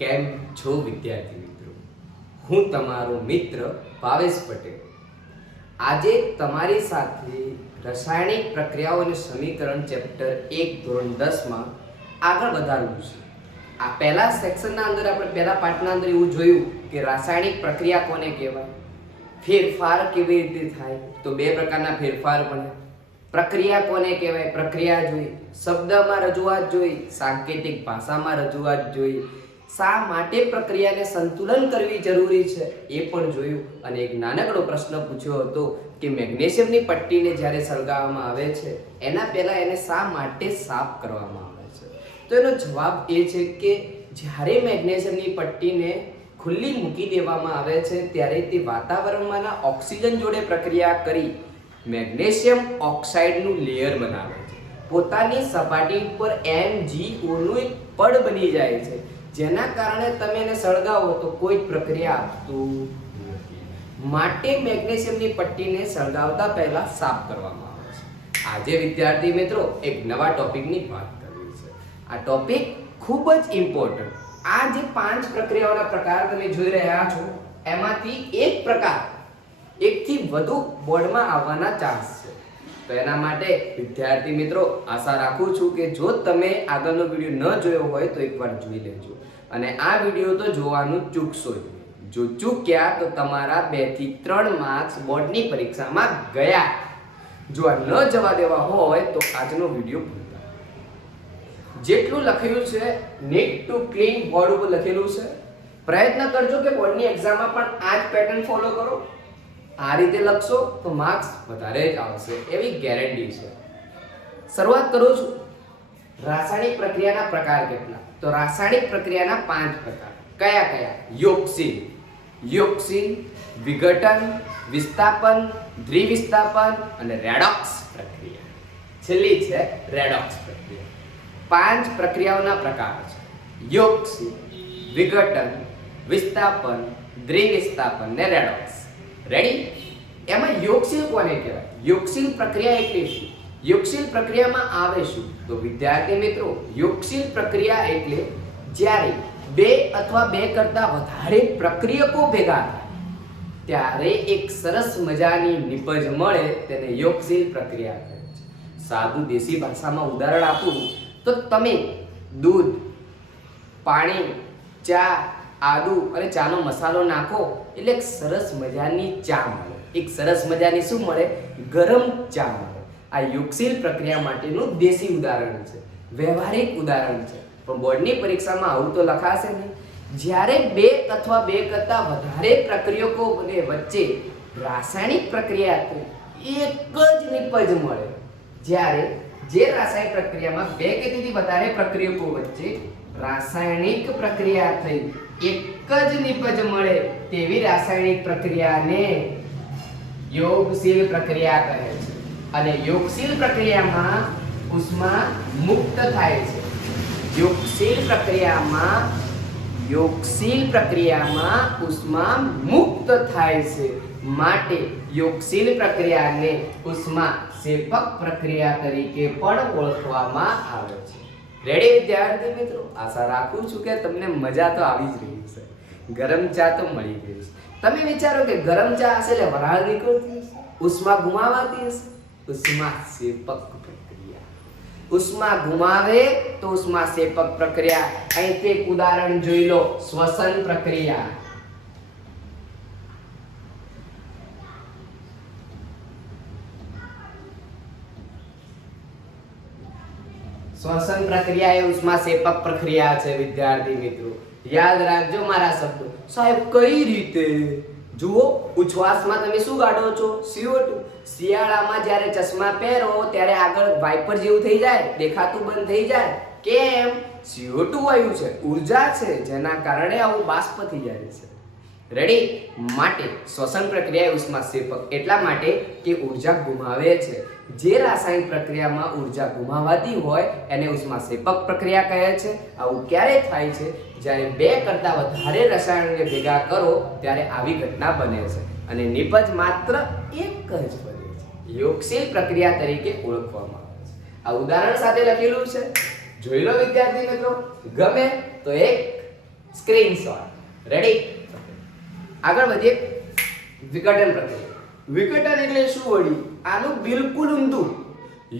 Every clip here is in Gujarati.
કેમ છો વિદ્યાર્થી મિત્રો? હું તમારો મિત્ર ભાવેશ પટેલ આજે તમારી સાથે રાસાયણિક પ્રક્રિયાઓ અને સમીકરણ ચેપ્ટર 1 ધોરણ 10 માં આગળ વધારવું છે. આ પહેલા સેક્શનના અંદર આપણે પહેલા પાર્ટના અંદર એવું જોયું કે રાસાયણિક પ્રક્રિયા કોને કહેવાય, ફેરફાર કેવી રીતે થાય, તો બે પ્રકારના ફેરફાર બને. પ્રક્રિયા કોને કહેવાય, પ્રક્રિયા જોઈ, શબ્દમાં રજૂઆત જોઈ, સાંકેતિક ભાષામાં રજૂઆત જોઈ, શા માટે પ્રક્રિયાને સંતુલન કરવી જરૂરી છે એ પણ જોયું, અને એક નાનકડો પ્રશ્ન પૂછ્યો હતો કે મેગ્નેશિયમની પટ્ટીને જ્યારે સળગાવવામાં આવે છે એના પહેલા એને શા માટે સાફ કરવામાં આવે છે. તો એનો જવાબ એ છે કે જ્યારે મેગ્નેશિયમની પટ્ટીને ખુલ્લી મૂકી દેવામાં આવે છે ત્યારે તે વાતાવરણમાંના ઓક્સિજન જોડે પ્રક્રિયા કરી મેગ્નેશિયમ ઓક્સાઇડનું લેયર બનાવે છે. પોતાની સપાટી ઉપર MgO નું એક પડ બની જાય છે, જેના કારણે તમે એને સળગાવો તો કોઈ પ્રક્રિયા આપતું નથી. માટે મેગ્નેશિયમની પટ્ટીને સળગાવતા પહેલા સાફ કરવામાં આવે છે. આજે વિદ્યાર્થી મિત્રો એક નવા ટોપિકની વાત કરવી છે. આ ટોપિક ખૂબ જ ઇમ્પોર્ટન્ટ. આ જે 5 પ્રક્રિયાઓના પ્રકાર તમે જોઈ રહ્યા છો એમાંથી એક પ્રકાર એકથી વધુ બોર્ડમાં આવવાના ચાન્સ છે. તો એના માટે વિદ્યાર્થી મિત્રો આશા રાખું છું કે જો તમે આગળનો વિડીયો ન જોયો હોય તો એકવાર જોઈ લેજો, અને આ વિડીયો તો જોવાનું ચૂકશો જ નહીં. જો ચૂક્યા તો તમારા 2 થી 3 માર્ક્સ બોર્ડની પરીક્ષામાં ગયા. જો આ ન જવા દેવા હોય તો આજનો વિડીયો ભૂલતા. જેટલું લખેલું છે નીટ ટુ ક્લીન બોર્ડ ઉપર લખેલું છે. પ્રયત્ન કરજો કે બોર્ડની એક્ઝામમાં પણ આ જ પેટર્ન ફોલો કરો. આ રીતે લખશો તો માર્ક્સ વધારે જ આવશે એવી ગેરંટી છે. શરૂઆત કરું છું. રાસાયણિક પ્રક્રિયાના પ્રકાર કેટલા? તો રાસાયણિક પ્રક્રિયાના 5 પ્રકાર. કયા કયા? યોક્સિન, વિઘટન, વિસ્થાપન, દ્વિવિસ્થાપન અને રેડોક્સ પ્રક્રિયા. છેલ્લી છે રેડોક્સ પ્રક્રિયા. 5 પ્રક્રિયાઓના પ્રકાર છે: યોક્સિન, વિઘટન, વિસ્થાપન, દ્વિવિસ્થાપન ને રેડોક્સ. રેડી? એમાં યોગશીલ કોને કહેવાય? યોગશીલ પ્રક્રિયા એટલે શું? યોગશીલ પ્રક્રિયામાં આવે શું? તો વિદ્યાર્થી મિત્રો, યોગશીલ પ્રક્રિયા એટલે જ્યારે 2 અથવા 2 કરતાં વધારે પ્રક્રિયકો ભેગા થાય ત્યારે એક સરસ મજાની નિપજ મળે તેને યોગશીલ પ્રક્રિયા કહે છે. સાદું દેશી ભાષામાં ઉદાહરણ આપું તો તમે દૂધ, પાણી, ચા, આદુ અને ચાનો મસાલો નાખો એટલે એક સરસ મજાની ચા મળે. એક સરસ મજાની શું મળે? ગરમ ચા મળે. આ યોગશીલ પ્રક્રિયા માટેનું દેશી ઉદાહરણ છે, વ્યવહારિક ઉદાહરણ છે. પણ બોર્ડની પરીક્ષામાં આવું તો લખાશે નહીં. જ્યારે 2 અથવા 2 કરતાં વધારે પ્રક્રિયકો વચ્ચે રાસાયણિક પ્રક્રિયા થઈ એક જ નિપજ મળે. જ્યારે જે રાસાયણિક પ્રક્રિયામાં 2 કે તેથી વધારે પ્રક્રિયકો વચ્ચે રાસાયણિક પ્રક્રિયા થઈ એક જ નિપજ મળે તેવી રાસાયણિક પ્રક્રિયાને યોગશીલ પ્રક્રિયા કહે છે. અને યોગશીલ પ્રક્રિયામાં ઉષ્મા મુક્ત થાય છે. યોગશીલ પ્રક્રિયામાં ઉષ્મા મુક્ત થાય છે. માટે યોગશીલ પ્રક્રિયાને ઉષ્મા શેપક પ્રક્રિયા તરીકે પણ ઓળખવામાં આવે છે. રેડી વિદ્યાર્થી મિત્રો? આશા રાખું છું કે તમને મજા તો આવી જ રહી છે. ગરમ ચા તો મળી ગઈ છે. તમે વિચારો કે ગરમ ચા હશે એટલે વરાળ નીકળતી હશે, ઉષ્મા ગુમાવાતી હશે. ઉષ્મા શેપક પ્રક્રિયા. ઉષ્મા ગુમાવે તો ઉષ્મા શેપક પ્રક્રિયા. અહીંથી એક ઉદાહરણ જોઈ લો, શ્વસન પ્રક્રિયા. શ્વસન પ્રક્રિયા એ ઉષ્મા શેપક પ્રક્રિયા છે વિદ્યાર્થી મિત્રો. યાદ રાખજો મારા શબ્દો. સાહેબ કઈ રીતે? જુઓ, ઉચ્છ્વાસમાં તમે શું કાઢો છો? CO2. શિયાળામાં જ્યારે ચશ્મા પહેરો ત્યારે આગળ વાઇપર જેવું થઈ જાય, દેખાતું બંધ થઈ જાય. કેમ? CO2 વાયુ છે, ઉર્જા છે, જેના કારણે આવું બાષ્પ થઈ જાય છે. રેડી? માટે શ્વસન પ્રક્રિયા ઉષ્મા શેપક એટલા માટે કે ઉર્જા ગુમાવે છે. જે રાસાયણિક પ્રક્રિયામાં ઉર્જા ગુમાવાતી હોય એને ઉષ્મા શેપક પ્રક્રિયા કહે છે. આવું ક્યારે થાય છે? જ્યારે 2 કરતાં વધારે રસાયણોને ભેગા કરો ત્યારે આવી ઘટના બને છે, અને નિપજ માત્ર એક જ બને છે. યોગશીલ પ્રક્રિયા તરીકે ઓળખવામાં આવે છે. આ ઉદાહરણ સાથે લખેલું છે, જોઈ લો વિદ્યાર્થી મિત્રો. ગમે તો એક સ્ક્રીનશોટ. રેડી? આગળ વધીએ. વિઘટન પ્રક્રિયા. વિઘટન એટલે શું વળી? આનું બિલકુલ ઊંધું.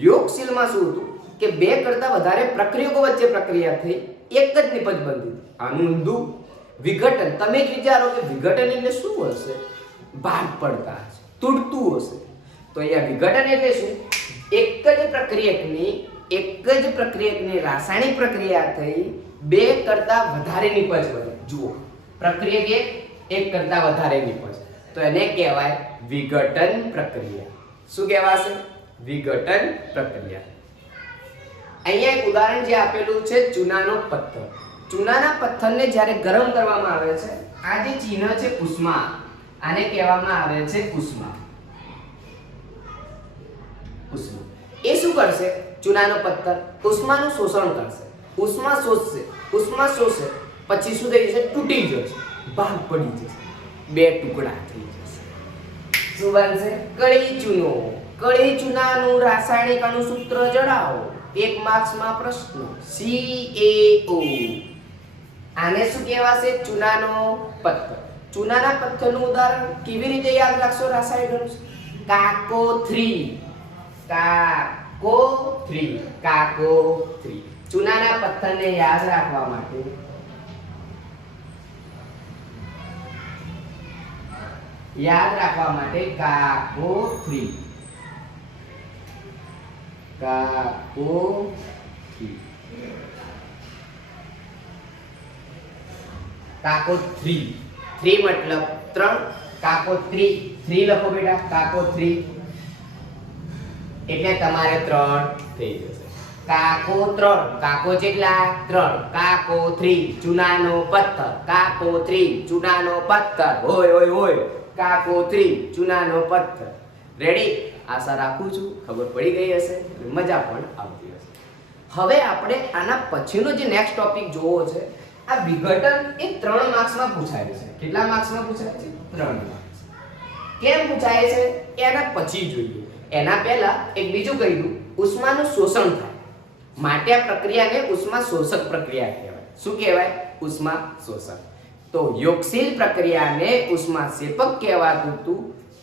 યોગશીલમાં શું હતું કે બે કરતા વધારે પ્રક્રિયકો વચ્ચે પ્રક્રિયા થઈ એક જ નિપજ બનતી. આનું ઊંધું. વિઘટન, તમે જ વિચારો કે વિઘટન એટલે શું હશે? ભાગ પડતા હશે, તૂટતું હશે. તો અહીંયા વિઘટન એટલે શું? એક જ પ્રક્રિયકની રાસાયણિક પ્રક્રિયા થઈ બે કરતા વધારે નિપજ બને. જુઓ, પ્રક્રિયક એક કરતા વધારે નિપજ, તો એને કહેવાય વિઘટન પ્રક્રિયા. શું કહેવાશે? વિઘટન પ્રક્રિયા. અહીંયા એક ઉદાહરણ જે આપેલું છે ચૂનાનો પથ્થર. ચૂનાના પથ્થરને જ્યારે ગરમ કરવામાં આવે છે, આ જે ચિહ્ન છે ઉષ્મા, આને કહેવામાં આવે છે ઉષ્મા. ઉષ્મા એ શું કરશે? ચૂનાનો પથ્થર ઉષ્માનું શોષણ કરશે, ઉષ્મા શોષશે, ઉષ્મા શોષે પછી શું થઈ જશે? તૂટી જશે, ભાગ પડી જશે, બે ટુકડા થઈ જશે. શું બનશે? કળી ચૂનો. કળી ચૂનાનું રાસાયણિક અણુસૂત્ર જણાવો. 1 માર્ક્સમાં પ્રશ્ન. CaO. આને શું કહેવાશે? ચૂનાનો પથ્થર. ચૂનાના પથ્થરનું ઉદાહરણ કેવી રીતે યાદ રાખશો? રાસાયણિક અણુસૂત્ર કાકો3. કાકો3. ચૂનાના પથ્થરને યાદ રાખવા માટે કાકો3. કાકો3 3 મતલબ 3. કાકો3 3 લખો બેટા. કાકો3 એટલે તમારે 3 થઈ જશે. કાકો3. કાકો કેટલા? 3. કાકો3 ચૂનાનો પથ્થર. કાકો3 ચૂનાનો પથ્થર. હોય. કાકો3 ચૂનાનો પથ્થર. રેડી? આશા રાખું છું ખબર પડી ગઈ હશે, મજા પણ આવતી હશે. હવે આપણે આના પછીનો જે નેક્સ્ટ ટોપિક જોવો છે, આ વિઘટન એ 3 માર્ક્સમાં પૂછાય છે. કેટલા માર્ક્સમાં પૂછાય છે? 3 માર્ક્સ. કેમ પૂછાય છે એના પછી જોઈએ. એના પહેલા એક બીજું કહ્યું, ઉષ્માનું શોષણ થાય માટે આ પ્રક્રિયાને ઉષ્મા શોષક પ્રક્રિયા કહેવાય. શું કહેવાય? ઉષ્મા શોષક. તો યોગશીલ પ્રક્રિયાને ઉષ્મા શેપક કહેવાતું હતું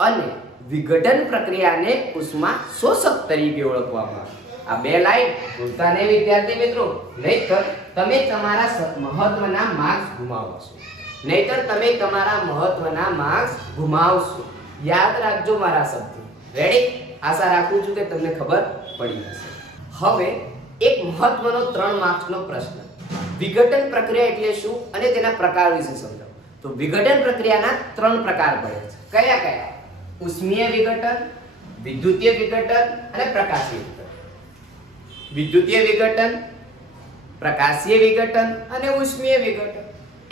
અને વિઘટન પ્રક્રિયાને ઉષ્મા શોષક તરીકે ઓળખવામાં આવે. આ બે લાઈન ભૂલતા નહીં વિદ્યાર્થી મિત્રો, નહીતર તમે તમારા મહત્વના માર્ક્સ ગુમાવશો. યાદ રાખજો મારા શબ્દો. રેડી? આશા રાખું છું કે તમને ખબર પડી હશે. હવે એક મહત્વનો 3 માર્ક્સનો પ્રશ્ન. વિઘટન પ્રક્રિયા એટલે શું અને તેના પ્રકાર વિશે સમજાવો. તો વિઘટન પ્રક્રિયાના 3 પ્રકાર પડે છે. કયા? ઉષ્મીય વિઘટન, વિદ્યુતીય વિઘટન અને પ્રકાશીય વિઘટન. વિદ્યુતીય વિઘટન, પ્રકાશીય વિઘટન અને ઉષ્મીય વિઘટન.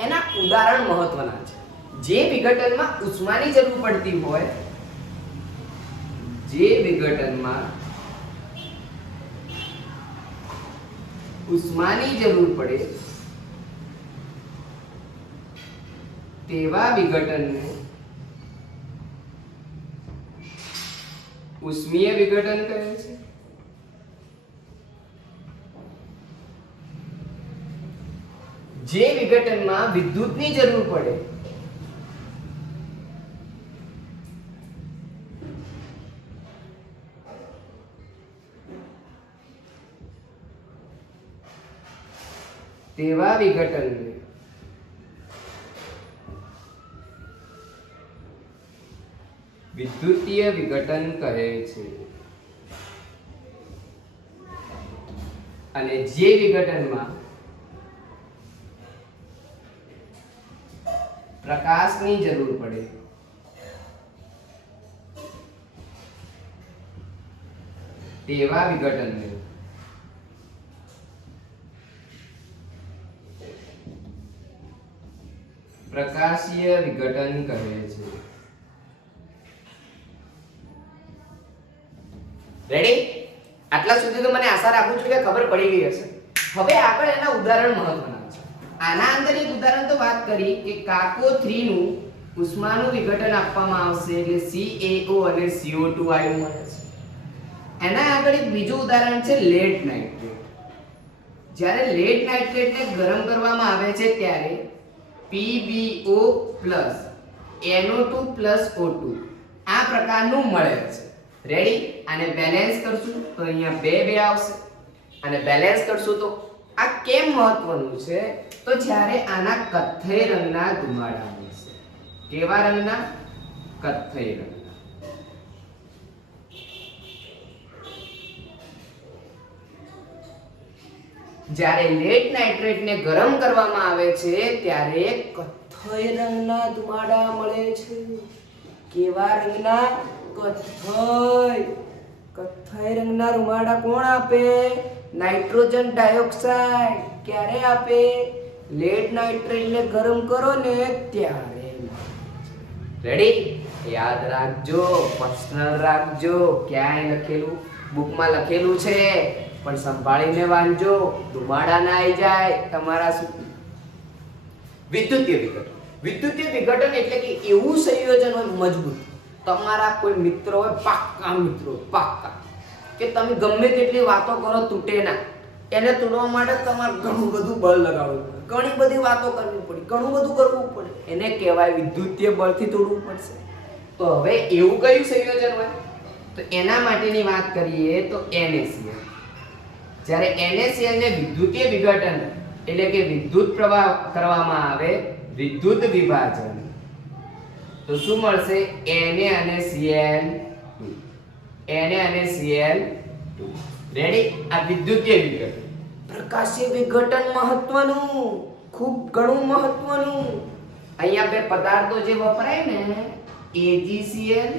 એના ઉદાહરણ મહત્વના છે. જે વિઘટનમાં ઉષ્માની જરૂર પડતી હોય, તેવા વિઘટનને ઉષ્મીય વિઘટન કહે છે. જે વિઘટનમાં વિદ્યુતની જરૂર પડે, તેવા વિઘટનને વિદ્યુતીય વિઘટન કહે છે. અને જે વિઘટનમાં પ્રકાશની જરૂર પડે, તેવા વિઘટનને પ્રકાશીય વિઘટન કહે છે. રેડી? આટલા સુધી તો મને આશા રાખું છું કે ખબર પડી ગઈ હશે. હવે આગળ એના ઉદાહરણ મહત્વના છે. આના અંદર એક ઉદાહરણ તો વાત કરી કે કાકો3 નું ઉષ્માનું વિઘટન આપવામાં આવશે એટલે CaO અને CO2 વાયુ મળે છે. એના આગળ એક બીજું ઉદાહરણ છે લેડ નાઇટ્રેટ. જ્યારે લેડ નાઇટ્રેટને ગરમ કરવામાં આવે છે ત્યારે PbO plus NO2 plus O2 આ પ્રકારનું મળે છે. રેડી? આને બેલેન્સ કરશું તો અહીંયા 2 આવશે અને બેલેન્સ કરશું તો આ કેમ મહત્વનું છે? તો જ્યારે આના કથ્થઈ રંગના ધુમાડા મળશે. કેવા રંગના? કથ્થઈ રંગના. જ્યારે લેડ નાઇટ્રેટને ગરમ કરવામાં આવે છે ત્યારે કથ્થઈ રંગના ધુમાડા મળે છે. કેવા રંગના? કથ્થઈ રંગના ધુમાડા કોણ આપે? Nitrogen dioxide. ક્યારે આપે? લેડ નાઇટ્રેટને ગરમ કરો ને ત્યારે. રેડી? યાદ રાખજો, પર્સનલ રાખજો. ક્યાંય લખેલું, બુકમાં લખેલું છે પણ સંભાળીને વાંચજો, ધુમાડા ના આવી જાય તમારા સુધી. વિદ્યુતીય વિઘટન. વિદ્યુતીય વિઘટન એટલે કે એવું સંયોજન હોય મજબૂત. તમારા કોઈ મિત્ર હોય, પાક્કા મિત્રો, પાક્કા, કે તમે ગમે તેટલી વાતો કરો તૂટે ના. એને તોડવા માટે તમારે ઘણું બધું બળ લગાવવું પડે, ઘણી બધી વાતો કરવી પડે, ઘણું બધું કરવું પડે. એને કહેવાય વિદ્યુતીય બળથી તોડવું પડશે. તો હવે એવું કયું સંયોજન હોય? તો એના માટેની વાત કરીએ તો NaCl. જ્યારે NaCl ને વિદ્યુતીય વિઘટન એટલે કે વિદ્યુત પ્રવાહ કરવામાં આવે, વિદ્યુત વિભાજન, તો શું મળશે? Na અને Cl2. Na અને Cl2. રેડી? આ વિદ્યુતીય વિઘટન. પ્રકાશીય વિઘટન મહત્વનું, ખૂબ ઘણું મહત્વનું. અહીંયા બે પદાર્થો જે વપરાય ને, AgCl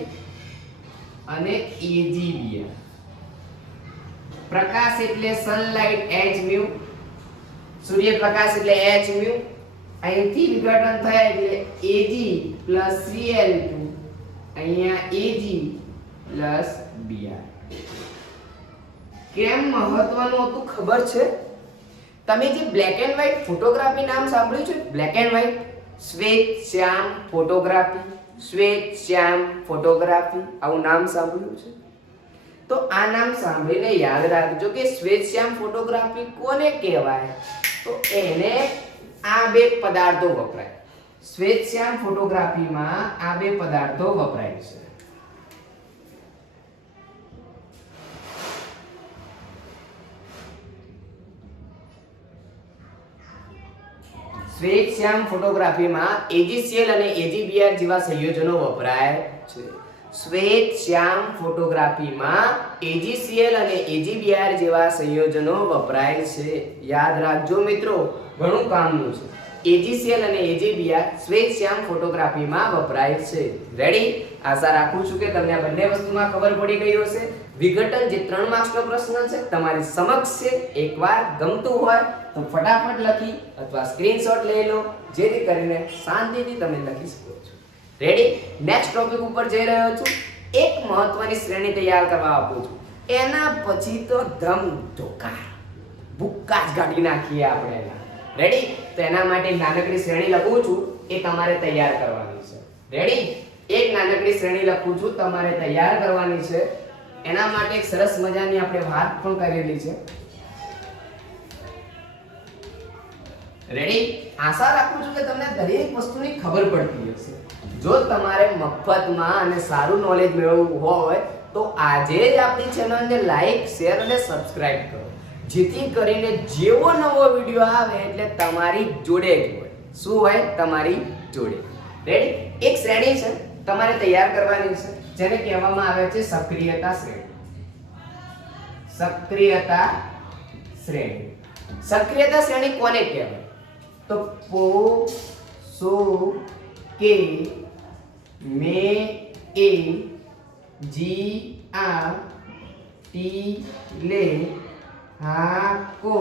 અને AgBr. પ્રકાશ એટલે સનલાઇટ Hν, સૂર્યપ્રકાશ એટલે Hν. અહીંથી વિઘટન થાય એટલે Ag + Cl2, અહીંયા Ag + Br. કેમ મહત્વનું હતું ખબર છે? તમે જે બ્લેક એન્ડ વ્હાઇટ ફોટોગ્રાફી નામ સાંભળ્યું છે? Black and white, Shwet Shyam photography, Shwet Shyam photography, આવું નામ સાંભળ્યું છે? તો આ નામ સાંભળીને યાદ રાખજો કે શ્વેત શ્યામ ફોટોગ્રાફી કોને કહેવાય? તો એને આ બે પદાર્થો વપરાય. શ્વેત શ્યામ ફોટોગ્રાફીમાં આ બે પદાર્થો વપરાય છે. શ્વેત શ્યામ ફોટોગ્રાફીમાં AgCl અને AgBr જેવા સંયોજનો વપરાય છે. શ્વેત શ્યામ ફોટોગ્રાફીમાં AgCl અને AgBr જેવા સંયોજનો વપરાય છે. યાદ રાખજો મિત્રો, ઘણું કામનું છે. AgCl અને AgBr શ્વેત શ્યામ ફોટોગ્રાફીમાં વપરાય છે. રેડી? આશા રાખું છું કે તમને આ બંને વસ્તુમાં ખબર પડી ગઈ હશે. વિઘટન જે 3 માર્ક્સનો પ્રશ્ન છે તમારી સમક્ષ છે. એકવાર ગમતું હોય તો ફટાફટ લખી અથવા સ્ક્રીનશોટ લઈ લો, જેથી કરીને શાંતિથી તમે લખી શકો છો. રેડી? નેક્સ્ટ ટોપિક ઉપર જઈ રહ્યો છું. એક મહત્વની શ્રેણી તૈયાર કરવા આપું છું. એના પછી તો ધમ ધોકાર ભૂક્કા જ કાઢી નાખીએ આપણે એના. રેડી? તો એના માટે નાનકડી શ્રેણી લખું છું, એ તમારે તૈયાર કરવાની છે. રેડી? એક નાનકડી શ્રેણી લખું છું, તમારે તૈયાર કરવાની છે. એના માટે એક સરસ મજાની આપણે વાત પણ કરેલી છે. રેડી? આશા રાખું છું કે તમને દરેક વસ્તુની ખબર પડતી હશે. જો તમારે મફતમાં અને સારું નોલેજ મેળવવું હોય તો આજે જ આપણી ચેનલને લાઈક, શેર અને સબસ્ક્રાઇબ કરો, જેથી કરીને જેવો નવો વિડિયો આવે એટલે તમારી જોડે જ હોય. શું હોય? તમારી જોડે. રેડી? એક શ્રેણી છે તમારે તૈયાર કરવાની છે, જેને કહેવામાં આવે છે સક્રિયતા શ્રેણી. સક્રિયતા શ્રેણી. સક્રિયતા શ્રેણી કોને કહેવાય? તો પો સો કે મે એ જી આ ટી લે હા કો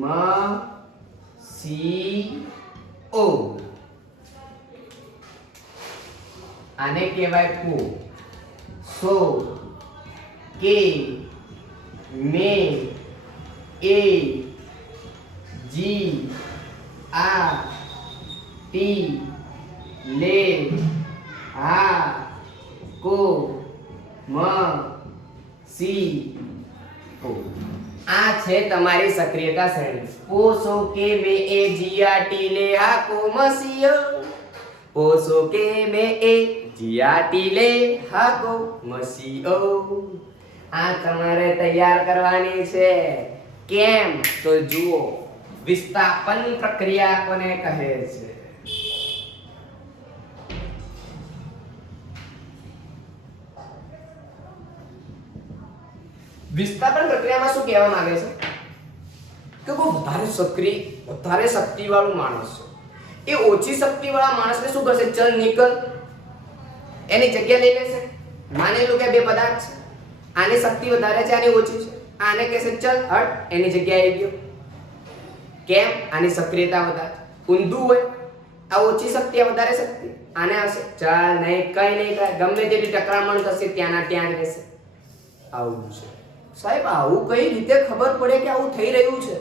મ સી ઓ. આને કહેવાય પો સો કે મે એ જી આ ટી લે હા કો મ સી ઓ. આ છે તમારી સક્રિયતા શ્રેણી. પોસો કે મે એ જીઆટી લે હાકો મસીઓ, પોસો કે મે એ જીઆટી લે હાકો મસીઓ. આ તમારે તૈયાર કરવાની છે. કેમ તો જુઓ, વિસ્થાપન પ્રક્રિયા કોને કહે છે? વિસ્થાપન પ્રક્રિયામાં શું કહેવા માંગે છે કે કોઈ વધારે સક્રિય, વધારે શક્તિ વાળું માણસ છે, એ ઓછી શક્તિ વાળા માણસને શું કરશે? ચલ નીકળ, એની જગ્યા લઈ લેશે. માની લો કે બે પદાર્થ છે, આની શક્તિ વધારે છે, આની ઓછી છે. આને કહેશે ચલ હટ, એની જગ્યાએ આવી ગયો. કેમ? આની સક્રિયતા વધારે. ઊંધું હોય, આ ઓછી શક્તિ, આ વધારે શક્તિ, આને આવશે ચાલ નહીં, કઈ નહીં કરે, ગમે તેટલી ટકરામણ થશે ત્યાંના ત્યાં જ રહેશે. આવું છે સાહેબ. આવું કઈ રીતે ખબર પડે કે આવું થઈ રહ્યું છે?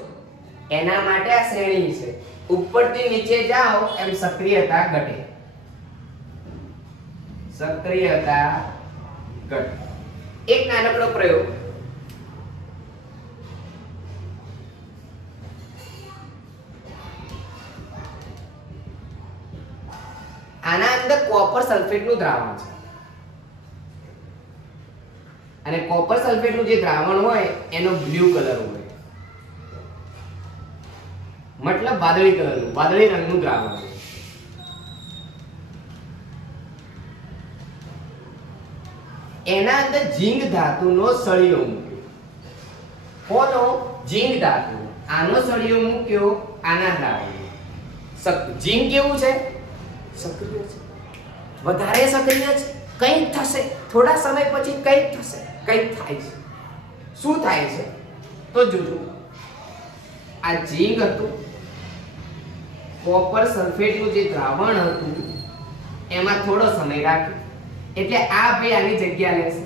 એના માટે આ શ્રેણી છે. ઉપરથી નીચે જાઓ એમ સક્રિયતા ઘટે, સક્રિયતા ઘટે. એક નાનકડો પ્રયોગ. આના અંદર કોપર સલ્ફેટનું દ્રાવણ છે, અને કોપર સલ્ફેટનું જે દ્રાવણ હોય એનો બ્લુ કલર હોય, મતલબ વાદળી કલરનું, વાદળી રંગનું દ્રાવણ હોય. એના અંદર ઝીંક ધાતુનો સળિયો મૂક્યો. કોનો? ઝીંક ધાતુ. આનો સળિયો મૂક્યો આના દ્રાવણ. ઝીંક કેવું છે? સક્રિય છે, વધારે સક્રિય છે. કંઈક થશે, થોડા સમય પછી કંઈક થશે, કંઈક થાય છે. શું થાય છે તો જોજો. આ ઝીંક હતું, કોપર સલ્ફેટનું જે દ્રાવણ હતું એમાં થોડો સમય રાખ્યો, એટલે આ ભાઈ આની જગ્યા લેશે.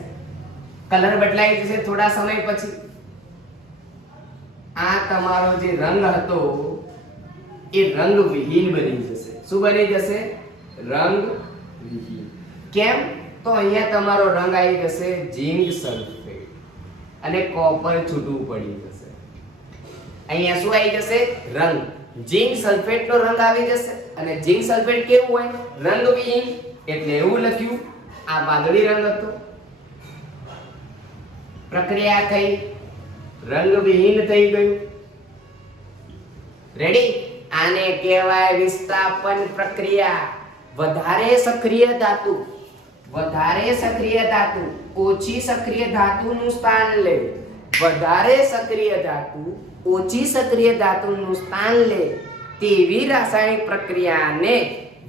કલર બદલાઈ જશે થોડા સમય પછી. આ તમારો જે રંગ હતો એ રંગ વિહીન બની જશે. શું બની જશે? રંગ વિહીન. કેમ? તો અહીંયા તમારો રંગ આવી જશે ઝીંક સલ્ફેટ, અને કોપર છૂટું પડી જશે. અહીંયા શું આવી જશે? રંગ. ઝીંક સલ્ફેટનો રંગ આવી જશે, અને ઝીંક સલ્ફેટ કેવું હોય? રંગ વિહીન. એટલે એવું લખ્યું, આ વાદળી રંગ હતો, પ્રક્રિયા થઈ, રંગ વિહીન થઈ ગયું. રેડી? આને કહેવાય વિસ્થાપન પ્રક્રિયા. વધારે સક્રિય ધાતુ, વધારે સક્રિય ધાતુ ઓછી સક્રિય ધાતુનું સ્થાન લે. વધારે સક્રિય ધાતુ ઓછી સક્રિય ધાતુનું સ્થાન લે તેવી રાસાયણિક પ્રક્રિયાને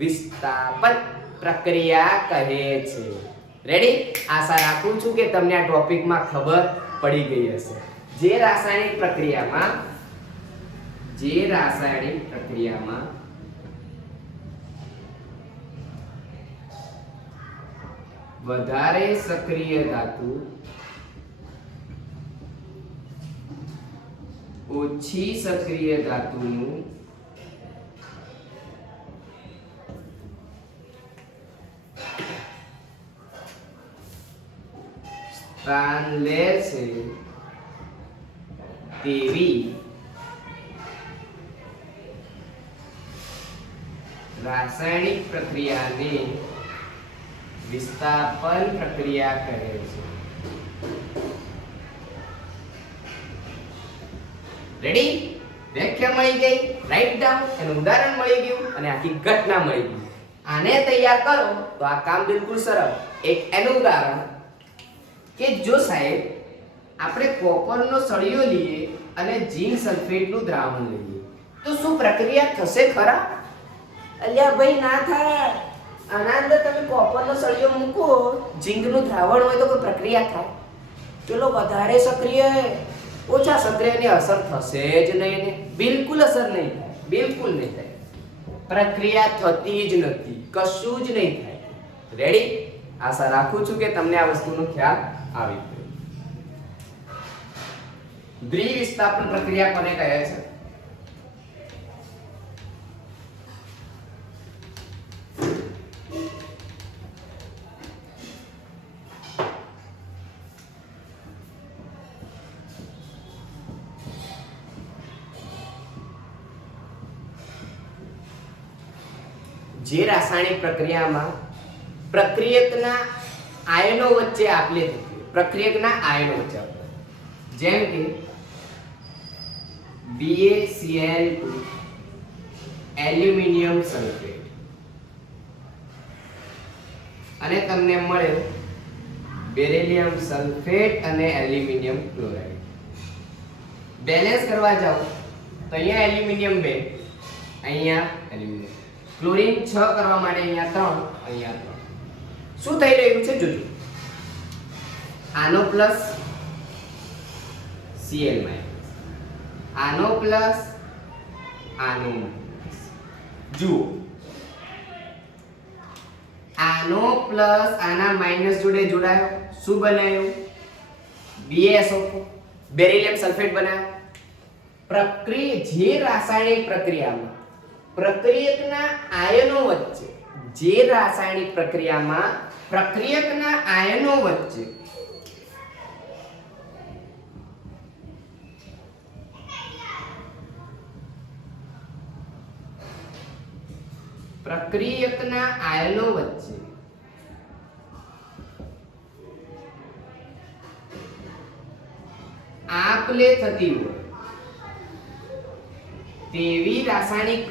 વિસ્થાપન પ્રક્રિયા કહે છે. રેડી? આશા રાખું છું કે તમને આ ટોપિકમાં ખબર પડી ગઈ હશે. જે રાસાયણિક પ્રક્રિયામાં વધારે સક્રિય ધાતુ ઓછી સક્રિય ધાતુનું સ્થાન લે છે તેવી રાસાયણિક પ્રક્રિયાને વિસ્થાપન પ્રક્રિયા કહે છે. રેડી? વ્યાખ્યા મળી ગઈ, રાઈટ ડાઉન, એનું ઉદાહરણ મળી ગયું, અને આખી ઘટના મળી ગઈ. આને તૈયાર કરો તો આ કામ બિલકુલ સરળ. એક એનું ઉદાહરણ કે જો સાહેબ આપણે કોપરનો સળિયો લઈએ અને ઝીંક સલ્ફેટનું દ્રાવણ લઈએ તો શું પ્રક્રિયા થશે ખરા? અલ્યા ભાઈ, ના થાય. આના અંદર તમે કોપરનો સળિયો મૂકો, ઝીંકનું દ્રાવણ હોય તો કોઈ પ્રક્રિયા થાય? ચલો વધારે સક્રિય, ઓછા સક્રિયની અસર થશે જ નહીં ને. બિલકુલ અસર નહીં થાય, બિલકુલ નહીં થાય. પ્રક્રિયા થતી જ નથી, કશું જ નહીં થાય. રેડી? આશા રાખું છું કે તમને આ વસ્તુનો ખ્યાલ આવી ગયો. દ્વિવિસ્થાપન પ્રક્રિયા કોને કહે છે? જે રાસાયણિક પ્રક્રિયામાં પ્રક્રિયકના આયનો વચ્ચે આપલે થતી હોય, પ્રક્રિયકના આયનો વચ્ચે આપલે, જેમ કે BaCl2 એલ્યુમિનિયમ સલ્ફેટ અને તમને મળે બેરિલિયમ સલ્ફેટ અને એલ્યુમિનિયમ ક્લોરાઇડ. બેલેન્સ કરવા જાઓ તો અહીંયા એલ્યુમિનિયમ 2, અહીંયા એલ્યુમિનિયમ, ક્લોરીન 6 કરવા માટે અહીંયા 3, અહીંયા 3. શું થઈ રહ્યું છે જોજો. આનો પ્લસ Cl માઈનસ, આનો પ્લસ, આનો માઈનસ. જુઓ, આનો પ્લસ આના માઈનસ જોડે જોડાયો, શું બનાવ્યું? BaSO4 બેરિલિયમ સલ્ફેટ બનાવ્યો. જે રાસાયણિક પ્રક્રિયામાં પ્રક્રિયકના આયનો વચ્ચે, જે રાસાયણિક પ્રક્રિયામાં પ્રક્રિયકના આયનો વચ્ચે આપલે થતી હોય તેવી રાસાયણિક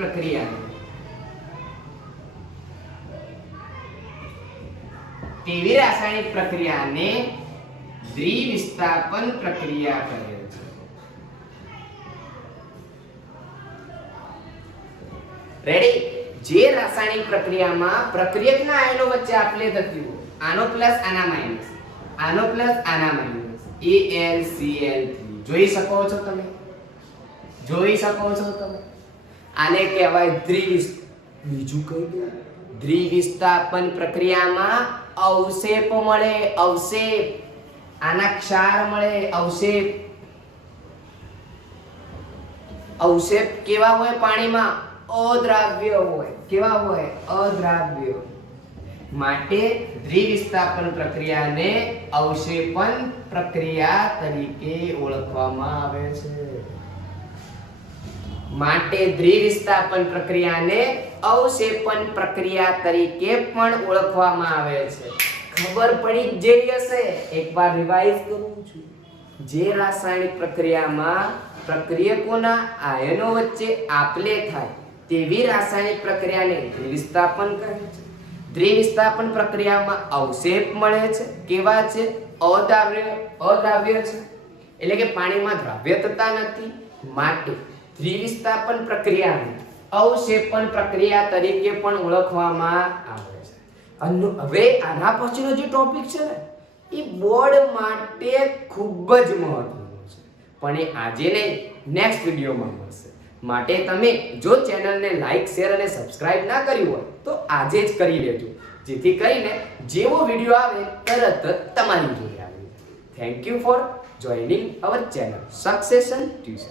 પ્રક્રિયાને દ્વિવિસ્થાપન પ્રક્રિયા કહે છે. રેડી? જે રાસાયણિક પ્રક્રિયામાં પ્રક્રિયકના આયનો વચ્ચે આપલે થતી હોય, આનો પ્લસ આના માઈનસ, આનો પ્લસ આના માઈનસ, AlCl3. જોઈ શકો છો તમે? જોઈ શકો છો તમે? આને કહેવાય બીજું કહી દો, દ્વિવિસ્થાપન પ્રક્રિયામાં અવક્ષેપ મળે, અવક્ષેપ. આના ક્ષાર મળે, અવક્ષેપ. અવક્ષેપ કેવા હોય? પાણીમાં અદ્રાવ્ય હોય. કેવા હોય? અદ્રાવ્ય. માટે દ્વિવિસ્થાપન પ્રક્રિયાને અવક્ષેપન પ્રક્રિયા તરીકે ઓળખવામાં આવે છે. માટે દ્વિવિસ્થાપન પ્રક્રિયાને અવક્ષેપન પ્રક્રિયા તરીકે પણ ઓળખવામાં આવે છે. ખબર પડી જ જેવી હશે, એકવાર રિવાઇઝ કરું છું. જે રાસાયણિક પ્રક્રિયામાં પ્રક્રિયકોના આયનો વચ્ચે આપલે થાય તેવી રાસાયણિક પ્રક્રિયાને દ્વિવિસ્થાપન કહે છે. દ્વિવિસ્થાપન પ્રક્રિયામાં અવક્ષેપ મળે છે. કેવા છે? અદ્રાવ્ય છે, એટલે કે પાણીમાં દ્રાવ્યતા નથી. માટે દ્વિવિસ્થાપન પ્રક્રિયાને અવક્ષેપન પ્રક્રિયા તરીકે પણ ઓળખવામાં આવે છે. હવે આના પછીનો જે ટોપિક છે ને, એ બોર્ડ માટે ખૂબ જ મહત્વનો છે, પણ એ આજે નહીં, નેક્સ્ટ વિડીયોમાં મળશે. માટે તમે જો ચેનલને લાઈક, શેર અને સબસ્ક્રાઇબ ના કર્યું હોય તો આજે જ કરી લેજો, જેથી કરીને જેવો વિડીયો આવે તરત જ તમારી જોડે આવે. Thank you for joining our channel succession tuition.